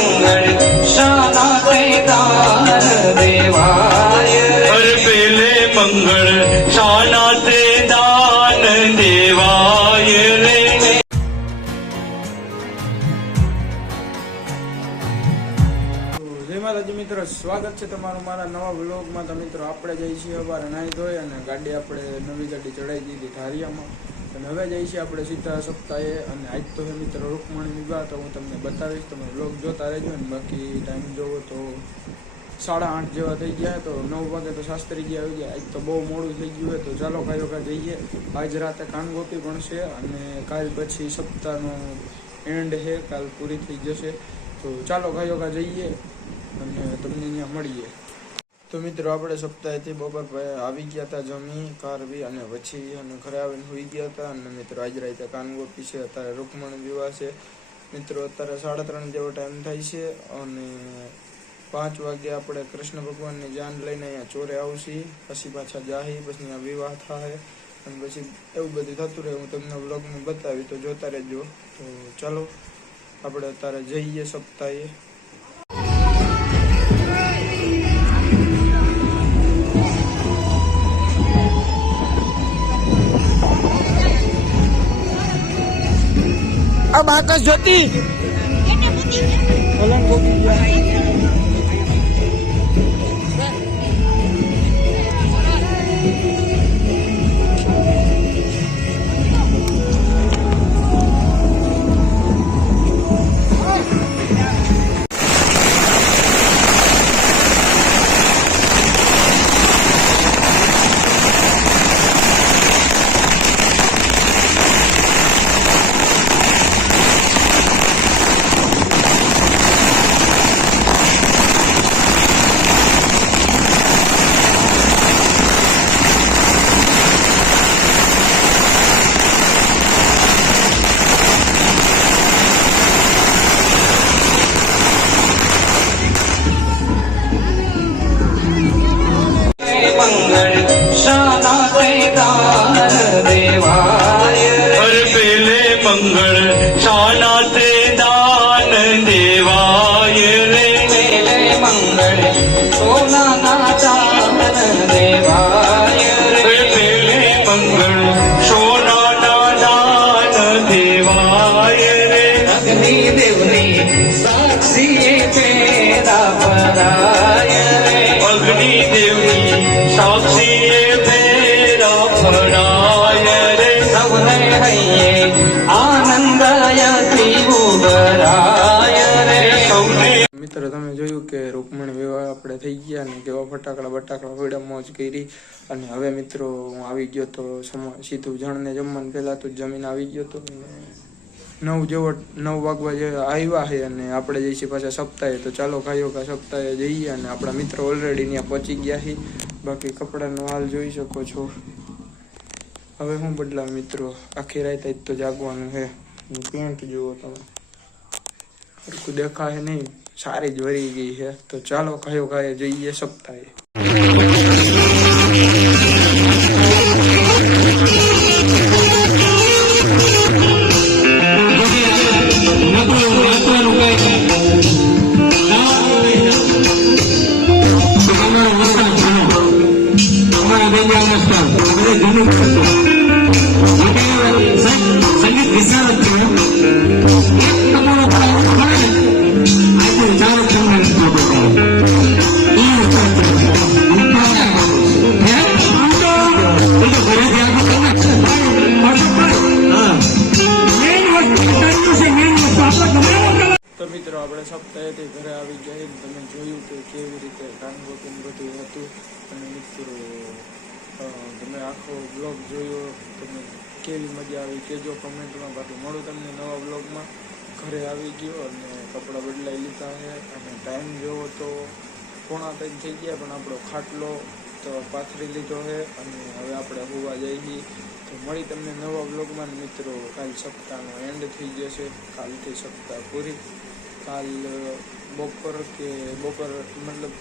मंगल शाना ते दान देवाय हर पेले मंगल शाना ते दान देवाय रे। જય માતાજી મિત્રો, સ્વાગત છે તમારું મારા નવા વ્લોગમાં। તો મિત્રો આપણે જઈએ છીએ સવારે નાહી ધોઈ અને ગાડી આપણે નવી ગાડી ચડાવી દીધી ધારિયામાં અને હવે જઈએ છીએ આપણે સીધા સપ્તાહે। અને આજ તો છે મિત્રો રૂકમણી વિવાહ, તો હું તમને બતાવીશ, તમે વ્લોગ જોતા રહેજો ને બાકી ટાઈમ જોવો તો 8:30 જેવા થઈ ગયા, તો 9 વાગે તો શાસ્ત્રીજી આવી ગયા। આજ તો બહુ મોડું થઈ ગયું હોય, તો ચાલો કાંઈ જઈએ। આજ રાતે કાનગોપી પણ છે અને કાલ પછી સપ્તાહનો એન્ડ છે, કાલ પૂરી થઈ જશે। તો ચાલો કાંઈ જઈએ અને તમને અહીંયા મળીએ। તો મિત્રો આપણે સપ્તાહેથી બપોર આવી ગયા હતા, જમી કારવી અને પછી અને ઘરે આવીને સુઈ ગયા હતા। અને મિત્રો આજ રાતે કાનગોપી છે, અત્યારે રૂકમણી વિવાહ છે મિત્રો। અત્યારે 3:30 જેવો ટાઈમ થાય છે અને 5 વાગે આપણે કૃષ્ણ ભગવાનની જાન લઈને અહીંયા ચોરે આવશી, પછી પાછા જાહી, પછી અહીંયા વિવાહ થાય અને પછી એવું બધું થતું રહે। હું તમને વ્લોગમાં બતાવી, તો જોતા રહેજો। તો ચાલો આપણે અત્યારે જઈએ સપ્તાહે। अब आकाश ज्योति मंगल शाना ते दान देवाय हर पेले मंगल शाना ते दान देवाय रे। पेले मंगल सोना ना दान देवाय हर पेले मंगल सोना ना दान देवाय रे। अग्नि देवनी साक्षी पेरा पराय रे। अग्नि देवनी साक्षी फेरा फराय रे। सवने हइये आनंदयति उबराय रे। મિત્રો તમે જોયું કે રૂકમણી વિવાહ આપણે થઈ ગયા ને કેવા ફટાકડા ફોડ્યા, મોજ કરી। અને હવે મિત્રો હું આવી ગયો તો સીધું જણને જમવાનું પહેલા તો જમીન આવી ગયો તો 9 વાગવા જે આવ્યા છે અને આપણે જઈશું પાછા સપ્તાહે। તો ચાલો કાંઈ સપ્તાહે જઈએ અને આપણા મિત્રો ઓલરેડી ત્યાં પહોંચી ગયા છે। બાકી કપડાનો હાલ જોઈ શકો છો। હવે હું બદલાવ મિત્રો, આખી રાત જ તો જાગવાનું છે। પેન્ટ જુઓ તમે, સરખું દેખાય નહીં, સારી જ વરી ગઈ છે। તો ચાલો કાંઈ જઈએ સપ્તાહે। તો મિત્રો આપણે સપ્તાહેથી ઘરે આવી ગયા, તમે જોયું કે કેવી રીતે કાનગોપી બધું હતું। અને મિત્રો તમે આખો બ્લોગ જોયો, તમને કેવી મજા આવી કહેજો કમેન્ટમાં। બાકી મળું તમને નવા બ્લોગમાં। ઘરે આવી ગયો અને કપડાં બદલાઈ લીધા છે અને ટાઈમ જોવો તો 2:45 થઈ ગયા, પણ આપણો ખાટલો તો પાથરી લીધો છે અને હવે આપણે હોવા જઈએ। તો મળી તમને નવા બ્લોગમાં મિત્રો। કાલ સપ્તાહનો એન્ડ થઈ જશે, કાલથી સપ્તાહ પૂરી। કાલ બપોર મતલબ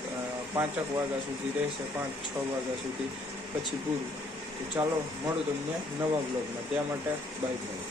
5 વાગ્યા સુધી રહેશે, 5-6 વાગ્યા સુધી, પછી પૂરું। તો ચાલો મળું તમને નવા બ્લોગમાં, ત્યાં માટે બાય બાય।